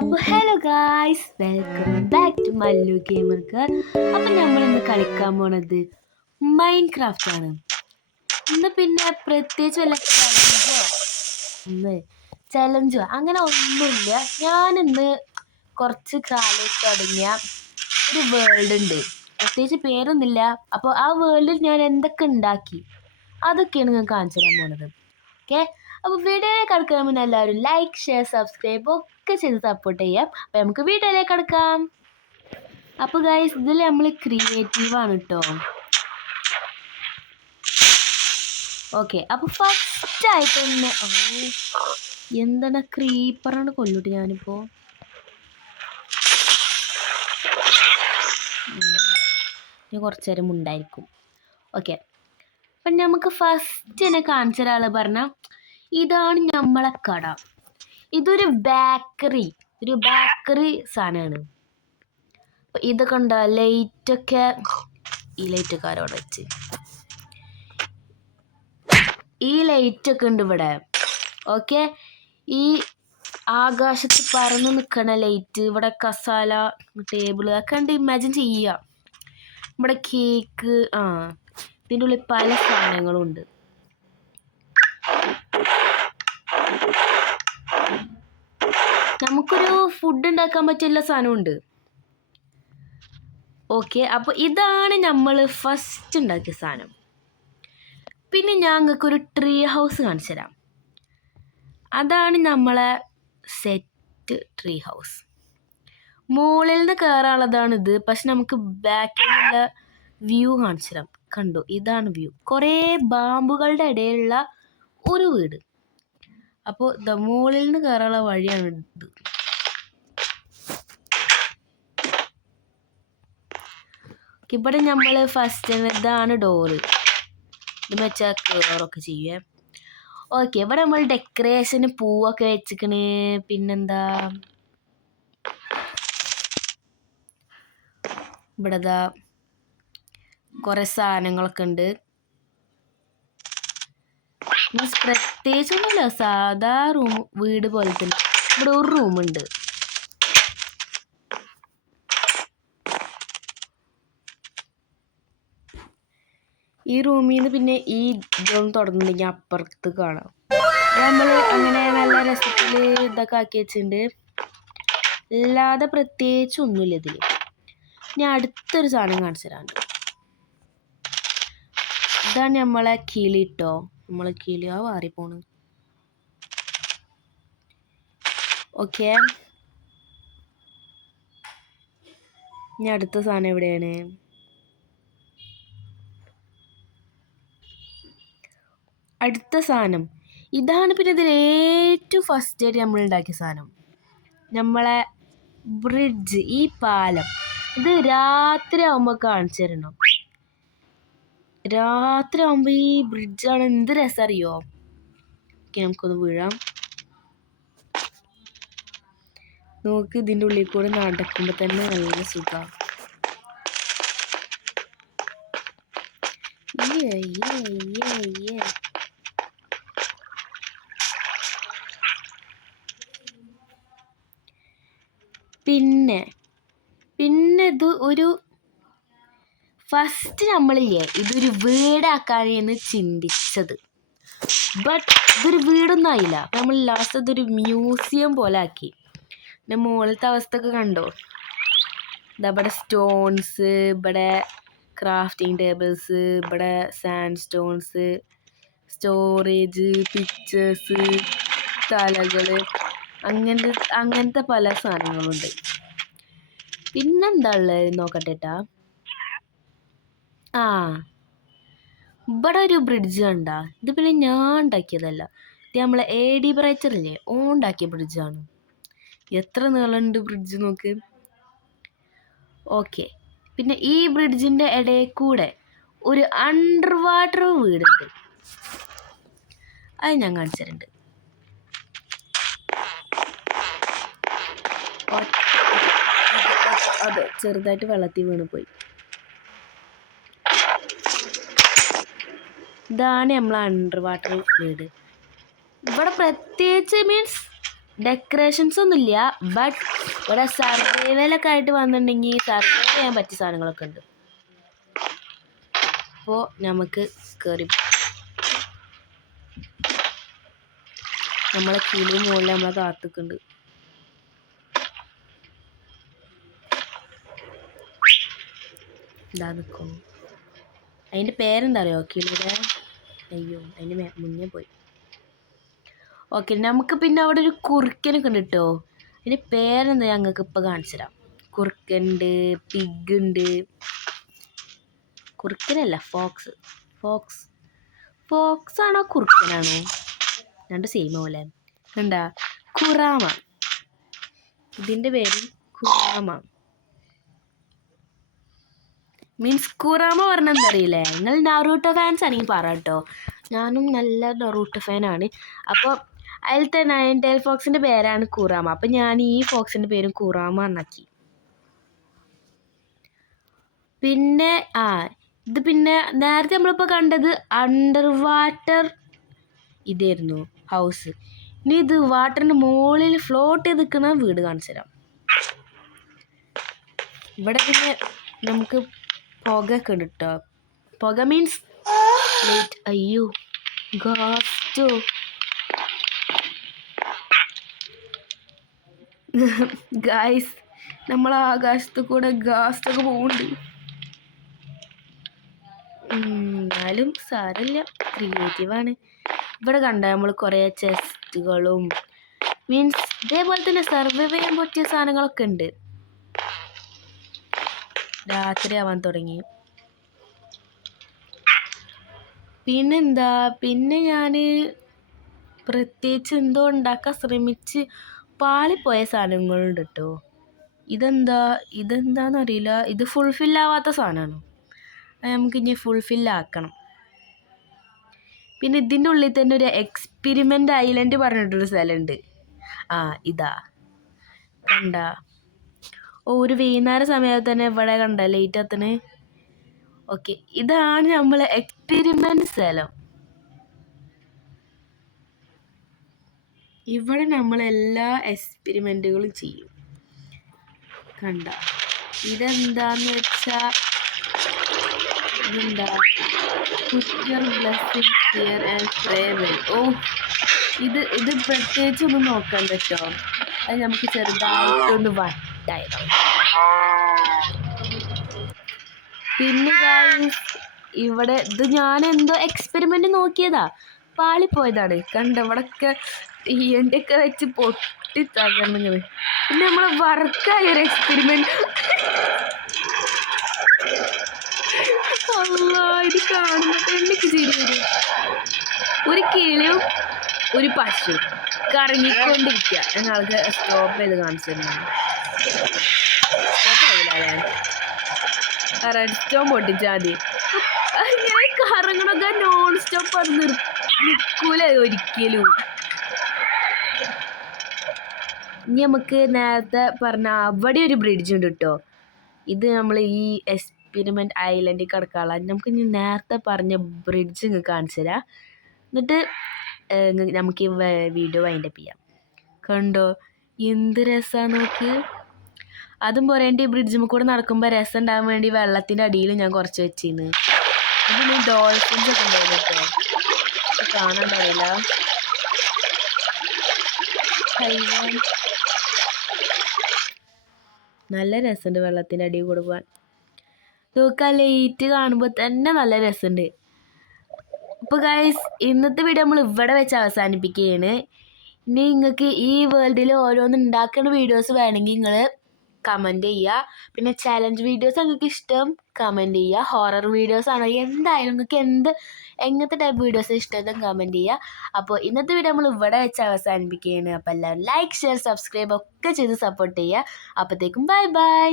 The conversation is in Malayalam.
അപ്പോൾ hello guys, welcome back to Mallu gamer girl. അപ്പം നമ്മൾ ഇന്ന് കളിക്കാൻ പോണത് മൈൻഡ് ക്രാഫ്റ്റ് ആണ്. ഇന്ന് പിന്നെ പ്രത്യേകിച്ച് വല്ല ചലഞ്ചോ അങ്ങനെ ഒന്നുമില്ല. ഞാനിന്ന് കുറച്ച് കാലം തുടങ്ങിയ ഒരു വേൾഡ് ഉണ്ട്, പ്രത്യേകിച്ച് പേരൊന്നുമില്ല. അപ്പോൾ ആ വേൾഡിൽ ഞാൻ എന്തൊക്കെ ഉണ്ടാക്കി അതൊക്കെയാണ് ഞാൻ കാണിച്ചു തരാൻ പോണത്. ഓക്കെ, അപ്പോൾ വീഡിയോയിലേക്ക് കടക്കാൻ മുന്നേ എല്ലാവരും ലൈക്ക്, ഷെയർ, സബ്സ്ക്രൈബ് ഒക്കെ ചെയ്ത് സപ്പോർട്ട് ചെയ്യാം. അപ്പോൾ നമുക്ക് വീഡിയോയിലേക്ക് കടക്കാം. അപ്പോൾ ഗൈസ്, ഇതിൽ നമ്മൾ ക്രിയേറ്റീവാണ് കേട്ടോ. ഓക്കെ, അപ്പോൾ ഫസ്റ്റായിട്ട് തന്നെ എന്താണ് ക്രീപ്പറാണ് കൊല്ലിട്ട് ഞാനിപ്പോൾ. ഞാൻ കുറച്ച് നേരം ഉണ്ടായിരിക്കും. ഓക്കെ, അപ്പം നമുക്ക് ഫസ്റ്റ് തന്നെ കാണിച്ച ഒരാൾ പറഞ്ഞാൽ ഇതാണ് നമ്മളെ കട. ഇതൊരു ബേക്കറി സാധനമാണ്. അപ്പം ഇതൊക്കെ ഉണ്ടോ ലൈറ്റൊക്കെ, ഈ ലൈറ്റൊക്കെ ആരോടെ വെച്ച്, ഈ ലൈറ്റൊക്കെ ഉണ്ട് ഇവിടെ. ഓക്കെ, ഈ ആകാശത്ത് പറന്ന് നിൽക്കണ ലൈറ്റ്, ഇവിടെ കസാല, ടേബിള് ഒക്കെ ഉണ്ട്. ഇമാജിൻ ചെയ്യുക, ഇവിടെ കേക്ക്, ഇതിൻ്റെ ഉള്ളിൽ പല സാധനങ്ങളും ഉണ്ട്. നമുക്കൊരു ഫുഡ് ഉണ്ടാക്കാൻ പറ്റിയ സാധനമുണ്ട്. ഓക്കെ, അപ്പോൾ ഇതാണ് നമ്മൾ ഫസ്റ്റ് ഉണ്ടാക്കിയ സാധനം. പിന്നെ ഞങ്ങൾക്കൊരു ട്രീ ഹൗസ് കാണിച്ചു തരാം. അതാണ് നമ്മളെ സെറ്റ് ട്രീ ഹൗസ്. മുകളിൽ നിന്ന് കയറാനുള്ളതാണിത്. പക്ഷെ നമുക്ക് ബാക്കിൽ നിന്നുള്ള വ്യൂ കാണിച്ചു തരാം. കണ്ടു, ഇതാണ് വ്യൂ. കുറേ ബാമ്പുകളുടെ ഇടയിലുള്ള ഒരു വീട്. അപ്പോൾ മുകളിൽ നിന്ന് കയറാനുള്ള വഴിയാണ് ഇത്. ഇവിടെ നമ്മൾ ഫസ്റ്റ് ഇതാണ് ഡോറ്. ഇത് വെച്ചാൽ കയറൊക്കെ ചെയ്യുവേ. ഓക്കെ, ഇവിടെ നമ്മൾ ഡെക്കറേഷന് പൂവൊക്കെ വെച്ചിക്കണ്. പിന്നെന്താ, ഇവിടെ കുറേ സാധനങ്ങളൊക്കെ ഉണ്ട്. പ്രത്യേകിച്ചൊന്നുമില്ല, സാധാ വീട് പോലെ തന്നെ. ഇവിടെ ഒരു റൂമുണ്ട്. ഈ റൂമിൽ നിന്ന് പിന്നെ ഈ ഇതൊന്നും തുറന്നിട്ടുണ്ടെങ്കിൽ അപ്പുറത്ത് കാണാം. നമ്മൾ അങ്ങനെ നല്ല രസത്തിൽ ഇതൊക്കെ ആക്കി വെച്ചിട്ടുണ്ട്. അല്ലാതെ പ്രത്യേകിച്ച് ഒന്നുമില്ല ഇതിൽ. ഞാൻ അടുത്തൊരു സാധനം കാണിച്ചു തരാണ്ട്. ഇതാണ് നമ്മളെ കിളി കേട്ടോ. നമ്മളെ കിളി മാറിപ്പോണ്. ഓക്കെ, ഞാൻ അടുത്ത സാധനം എവിടെയാണ്? അടുത്ത സാധനം ഇതാണ്. പിന്നെ ഇതിൽ ഏറ്റവും ഫസ്റ്റ് ആയിട്ട് നമ്മൾ ഉണ്ടാക്കിയ സാധനം നമ്മളെ ബ്രിഡ്ജ്, ഈ പാലം. ഇത് രാത്രി ആകുമ്പോൾ കാണിച്ചു തരണം. രാത്രി ആകുമ്പോൾ ഈ ബ്രിഡ്ജാണ് എന്ത് രസം അറിയോ. ഓക്കെ, നമുക്കൊന്ന് വീഴാം. നോക്ക്, ഇതിൻ്റെ ഉള്ളിൽ കൂടെ നടക്കുമ്പോൾ തന്നെ നല്ല സുഖം. പിന്നെ ഇത് ഒരു ഫസ്റ്റ് നമ്മളില്ലേ ഇതൊരു വീടാക്കാനെന്ന് ചിന്തിച്ചത്. ബട്ട് ഇതൊരു വീടൊന്നും ആയില്ല. നമ്മൾ ലാസ്റ്റ് ഇതൊരു മ്യൂസിയം പോലെ ആക്കി. പിന്നെ മുകളിലത്തെ അവസ്ഥ ഒക്കെ കണ്ടോ. ഇവിടെ സ്റ്റോൺസ്, ഇവിടെ ക്രാഫ്റ്റിംഗ് ടേബിൾസ്, ഇവിടെ സാൻഡ് സ്റ്റോൺസ്, സ്റ്റോറേജ്, പിക്ചേഴ്സ്, തലകൾ, അങ്ങനത്തെ പല സാധനങ്ങളുണ്ട്. പിന്നെന്താ ഉള്ളത് നോക്കട്ടെ. ഇവിടെ ഒരു ബ്രിഡ്ജ് കണ്ടാ. ഇത് പിന്നെ ഞാൻ ഉണ്ടാക്കിയതല്ല. ഇത് നമ്മളെ AD ബ്രൈറ്ററില്ലേ, ഉണ്ടാക്കിയ ബ്രിഡ്ജാണ്. എത്ര നീളമുണ്ട് ബ്രിഡ്ജ് നോക്ക്. ഓക്കെ, പിന്നെ ഈ ബ്രിഡ്ജിൻ്റെ ഇടയിൽ കൂടെ ഒരു അണ്ടർ വാട്ടർ വീടുണ്ട്. അത് ഞാൻ കാണിച്ചു തരുന്നുണ്ട്. അത് ചെറുതായിട്ട് വെള്ളത്തിൽ വീണ് പോയി. ഇതാണ് നമ്മളെ അണ്ടർ വാട്ടർ വീട്. ഇവിടെ പ്രത്യേകിച്ച് മീൻസ് ഡെക്കറേഷൻസ് ഒന്നുമില്ല. ബട്ട് ഇവിടെ സർവൈവലൊക്കെ ആയിട്ട് വന്നിട്ടുണ്ടെങ്കിൽ സർവൈവ് ചെയ്യാൻ പറ്റിയ സാധനങ്ങളൊക്കെ ഉണ്ട്. അപ്പോൾ നമുക്ക് കയറി നമ്മളെ കിളി മുകളിൽ നമ്മളെ കാത്തുക്കുണ്ട്. ഇതാ നിൽക്കുന്നു. അതിൻ്റെ പേരെന്താ അറിയോ? കിളിയുടെ അയ്യോ അതിൻ്റെ മുന്നേ പോയി. ഓക്കെ, നമുക്ക് പിന്നെ അവിടെ ഒരു കുറുക്കനൊക്കെ ഉണ്ട് കേട്ടോ. അതിൻ്റെ പേരെന്താ ഞങ്ങൾക്ക് ഇപ്പോൾ കാണിച്ചു തരാം. കുറുക്കനുണ്ട്, പിഗ് ഉണ്ട്. കുറുക്കനല്ല, ഫോക്സ്. ഫോക്സ് ആണോ കുറുക്കനാണോ? രണ്ട് സെയിം പോലെ. എന്താ കുറാമ. ഇതിൻ്റെ പേര് കുറാമ. മീൻസ് കുറാമ പറഞ്ഞാൽ എന്താ അറിയില്ലേ? നിങ്ങൾ നറൂട്ടോ ഫാൻസ് ആണെങ്കിൽ പറ കേട്ടോ. ഞാനും നല്ല നറൂട്ടോ ഫാനാണ്. അപ്പോൾ അതിലത്തെ 9 tail ഫോക്സിൻ്റെ പേരാണ് കുറാമ. അപ്പം ഞാൻ ഈ ഫോക്സിൻ്റെ പേരും കുറാമ എന്നാക്കി. പിന്നെ ഇത് പിന്നെ നേരത്തെ നമ്മളിപ്പോൾ കണ്ടത് അണ്ടർ വാട്ടർ ഇതായിരുന്നു ഹൗസ്. ഇനി ഇത് വാട്ടറിൻ്റെ മുകളിൽ ഫ്ലോട്ട് ചെയ്ത് നിൽക്കുന്ന വീട് കാണിച്ചു തരാം. ഇവിടെ പിന്നെ നമുക്ക് പുകയൊക്കെ ഉണ്ട് കേട്ടോ. പുക മീൻസ് ലൈറ്റ്. അയ്യോ ഗാസ്റ്റോ. ഗായ്സ്, നമ്മൾ ആകാശത്ത് കൂടെ ഗാസ്റ്റൊക്കെ പോകുന്നുണ്ട്. എന്നാലും സാരമില്ല, ക്രിയേറ്റീവാണ്. ഇവിടെ കണ്ട നമ്മൾ കുറേ ചെസ്റ്റുകളും മീൻസ് ഇതേപോലെ തന്നെ സർവൈവ് ചെയ്യാൻ പറ്റിയ സാധനങ്ങളൊക്കെ ഉണ്ട്. രാത്രി ആവാൻ തുടങ്ങി. പിന്നെന്താ, പിന്നെ ഞാൻ പ്രത്യേകിച്ച് എന്തോ ഉണ്ടാക്കാൻ ശ്രമിച്ച് പാളിപ്പോയ സാധനങ്ങളുണ്ട് കേട്ടോ. ഇതെന്താണെന്നറിയില്ല. ഇത് ഫുൾഫില്ലാവാത്ത സാധനമാണ്. അത് നമുക്കിനി ഫുൾഫില്ലാക്കണം. പിന്നെ ഇതിൻ്റെ ഉള്ളിൽ തന്നെ ഒരു എക്സ്പെരിമെൻ്റ് ഐലൻഡ് പറഞ്ഞിട്ടൊരു സ്ഥലമുണ്ട്. ഇതാ കണ്ട. ഒരു വൈകുന്നേര സമയത്ത് തന്നെ ഇവിടെ കണ്ട ലൈറ്റ് എത്തണേ. ഓക്കെ, ഇതാണ് നമ്മളെ എക്സ്പെരിമെൻ്റ് സ്ഥലം. ഇവിടെ നമ്മളെല്ലാ എക്സ്പെരിമെൻറ്റുകളും ചെയ്യും. കണ്ട, ഇതെന്താന്ന് വെച്ചാൽ ഇതെന്താ ഇത് പ്രത്യേകിച്ചൊന്നും നോക്കണ്ട കേട്ടോ. അത് നമുക്ക് ചെറുതായിട്ടൊന്ന് വട്ടായിടാം. പിന്നെ ഇവിടെ ഇത് ഞാൻ എന്തോ എക്സ്പെരിമെൻ്റ് നോക്കിയതാ, പാളിപ്പോയതാണ്. കണ്ട ഇവിടെയൊക്കെ തീയൻ്റെയൊക്കെ വെച്ച് പൊട്ടി തകർന്നത്. പിന്നെ നമ്മൾ വർക്കായ ഒരു എക്സ്പെരിമെൻ്റ്. ഇത് കാണുമ്പോൾ എനിക്ക് ചിരി വരും. ഒരു കിളിയും ഒരു പശു കറങ്ങിക്കൊണ്ടിരിക്കുക. ഞങ്ങൾക്ക് സ്റ്റോപ്പ് ചെയ്ത് കാണിച്ചു തരുന്നത്. റെഡ് സ്റ്റോൺ പൊട്ടിച്ചാൽ മതി. ഇങ്ങനെ കറങ്ങണൊക്കെ നോൺ സ്റ്റോപ്പ് അത് നിൽക്കൂല ഒരിക്കലും. ഇനി നമുക്ക് നേരത്തെ പറഞ്ഞ അവിടെ ഒരു ബ്രിഡ്ജ് ഉണ്ട് കേട്ടോ. ഇത് നമ്മൾ ഈ എക്സ്പെരിമെൻ്റ് ഐലൻഡിൽ കിടക്കാനുള്ള നമുക്ക് ഇനി നേരത്തെ പറഞ്ഞ ബ്രിഡ്ജ് ഇങ്ങ് കാണിച്ചു തരാം. എന്നിട്ട് നമുക്ക് ഈ വീഡിയോ വൈൻഡപ്പ് ചെയ്യാം. കണ്ടോ എന്ത് രസമാണ് നോക്ക്. അതും പോരാ, എൻ്റെ ഈ ബ്രിഡ്ജിൽ കൂടെ നടക്കുമ്പോൾ രസം ഉണ്ടാകാൻ വേണ്ടി വെള്ളത്തിൻ്റെ അടിയിൽ ഞാൻ കുറച്ച് വെച്ചിരുന്നു. ഇതിന് ഡോൾഫിൻസ് ഒക്കെ ഉണ്ടായിരുന്നു കേട്ടോ. കാണാണ്ടാവില്ല. നല്ല രസമുണ്ട് വെള്ളത്തിൻ്റെ അടിയിൽ കൂടെ പോകാൻ. നോക്കുക, ലൈറ്റ് കാണുമ്പോൾ തന്നെ നല്ല രസമുണ്ട്. അപ്പോൾ ഗൈസ്, ഇന്നത്തെ വീഡിയോ നമ്മൾ ഇവിടെ വെച്ച് അവസാനിപ്പിക്കുകയാണ്. ഇനി നിങ്ങൾക്ക് ഈ വേൾഡിൽ ഓരോന്ന് ഉണ്ടാക്കുന്ന വീഡിയോസ് വേണമെങ്കിൽ നിങ്ങൾ കമൻറ്റ് ചെയ്യുക. പിന്നെ ചാലഞ്ച് വീഡിയോസ് നിങ്ങൾക്ക് ഇഷ്ടം കമൻറ്റ് ചെയ്യുക. ഹൊറർ വീഡിയോസ് ആണോ എന്തായാലും നിങ്ങൾക്ക് എങ്ങനത്തെ ടൈപ്പ് വീഡിയോസ് ഇഷ്ടം കമൻറ്റ് ചെയ്യുക. അപ്പോൾ ഇന്നത്തെ വീഡിയോ നമ്മൾ ഇവിടെ വെച്ച് അവസാനിപ്പിക്കുകയാണ്. അപ്പോൾ എല്ലാവരും ലൈക്ക്, ഷെയർ, സബ്സ്ക്രൈബ് ഒക്കെ ചെയ്ത് സപ്പോർട്ട് ചെയ്യുക. അപ്പോഴത്തേക്കും ബൈ ബൈ.